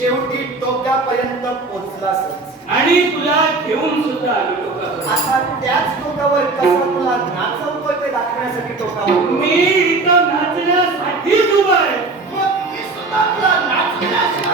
शेवटी टोक्यापर्यंत पोहोचलास आणि तुला घेऊन सुद्धा आलो टोकावर. आता त्याच टोकावर कसं तुला नाचवतोय ते दाखवण्यासाठी टोकावर? मी इथं नाचण्यासाठीच उभा आहे. मग मी सुद्धा तुला नाचवण्याशिवाय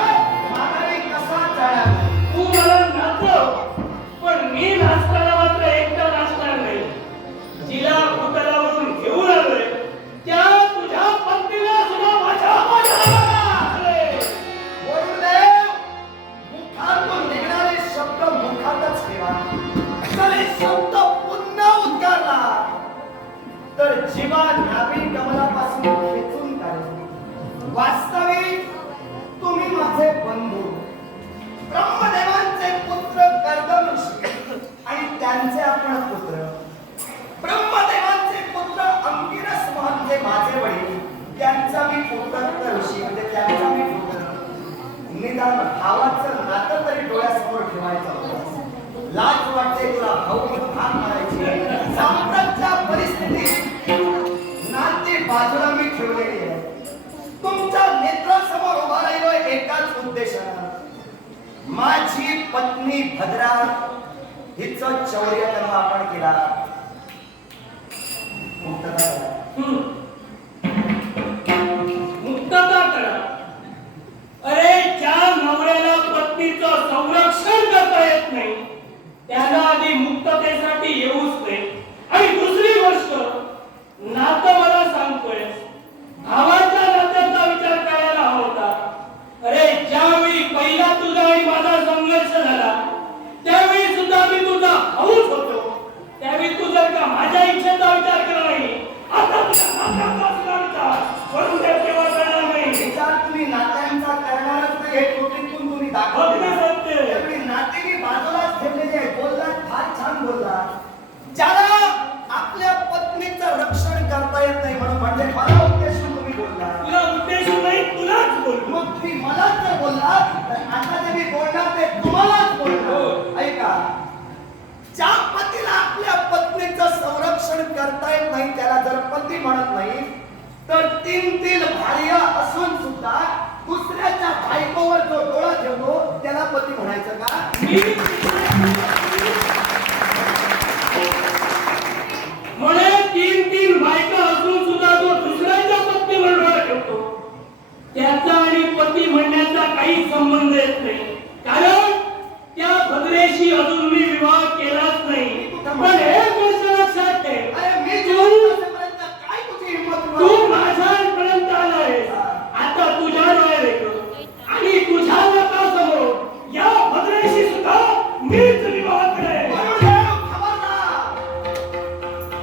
ठेवायचा. लाज वाटते तुला भाऊ म्हणून हाक मारायची. साम्राज्य परिस्थितीत नाते बाजूला मी ठेवलेली आहे. तुमच्या नेत्रासमोर उभा राहिलोय एकाच उद्देशानं. माझी पत्नी भद्रा हिचं चौर्य कर्म आपण केला मुक्तता मुक्तता येत नाही. त्याला आधी मुक्ततेसाठी येऊच नाही आणि दुसरी गोष्ट नातं मला सांगतोय. भावाच्या नात्याचा विचार करायला हवा होता. अरे ज्यावेळी पहिला तुझा आणि माझा संघर्ष झाला त्यावेळी सुद्धा मी तुझा हौस होतो. त्यावेळी तू जर का माझ्या इच्छेचा विचार केला नाही आता तुझ्या नात्याचा सुद्धा विचार करून देव केव्हा करणार नाही? विचार तुम्ही नात्यांचा करणारच नाही हे कृतीतून तुम्ही अगदी तुम्ही मलाच जर बोलला तर आता जे मी बोलणार ते तुम्हालाच हो. बोलणार ऐका ज्या पतीला आपल्या पत्नीचं संरक्षण करता येत नाही त्याला जर पती म्हणत नाही तर तीन तीन भार्या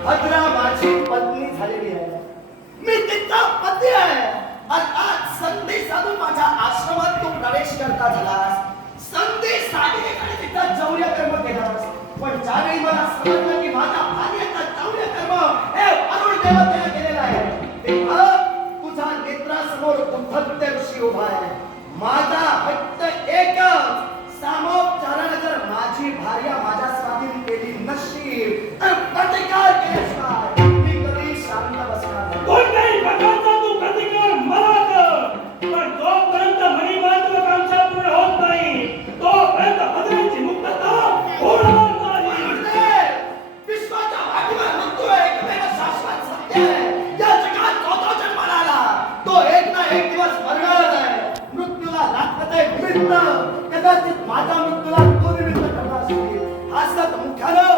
भद्रा माझी पत्नी झालेली आहे. मी तिचा पती आहे. आणि आज संधी साधून माझ्या आश्रमात तू प्रवेश करता झालास संधी साधली आणि तिचा जौर्य कर्म केलास पण ज्यावेळी मला समजलं की माझा भार्याचा जौर्य कर्म हे अरुण देवतेला केलेला आहे तेव्हा तुझा नेत्रासमोर उद्धत्य ऋषी उभा आहे. माझा फक्त एक सामोपचाराने जर माझी भार्या माझ्या स्वाधीन केली नशीब कदाचित माझ्या मृत्यूला तो निमित्त करणार असतील हसत मुख्यानं मुख्यालय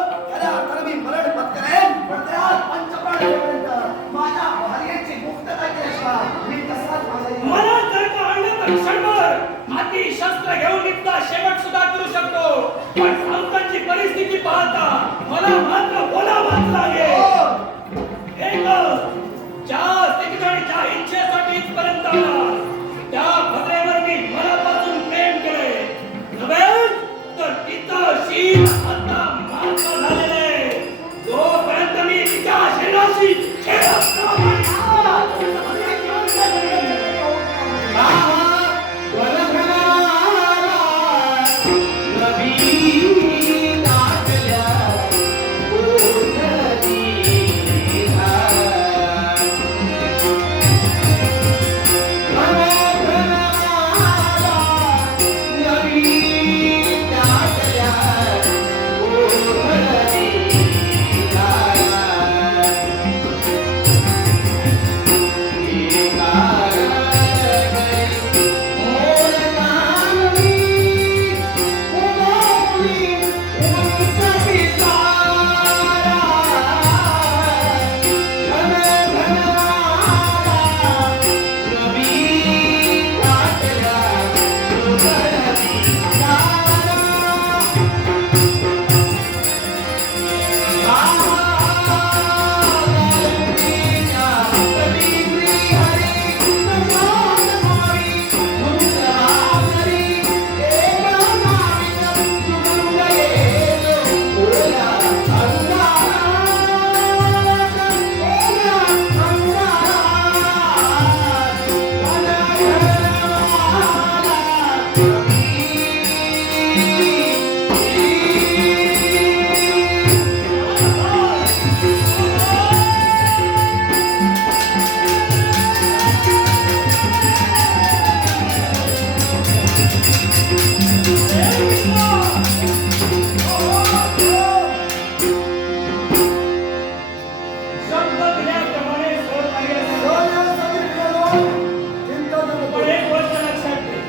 हाती शस्त्र घेऊन इतका शेवट सुद्धा करू शकतो. पण संतांची परिस्थिती पाहता मला मात्र बोलावाच लागेल. हो. एकच ज्या ठिकाणी ज्या इच्छेसाठी इथपर्यंत आला.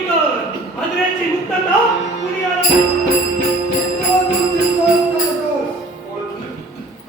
कर पण मुक्तता पुण्याला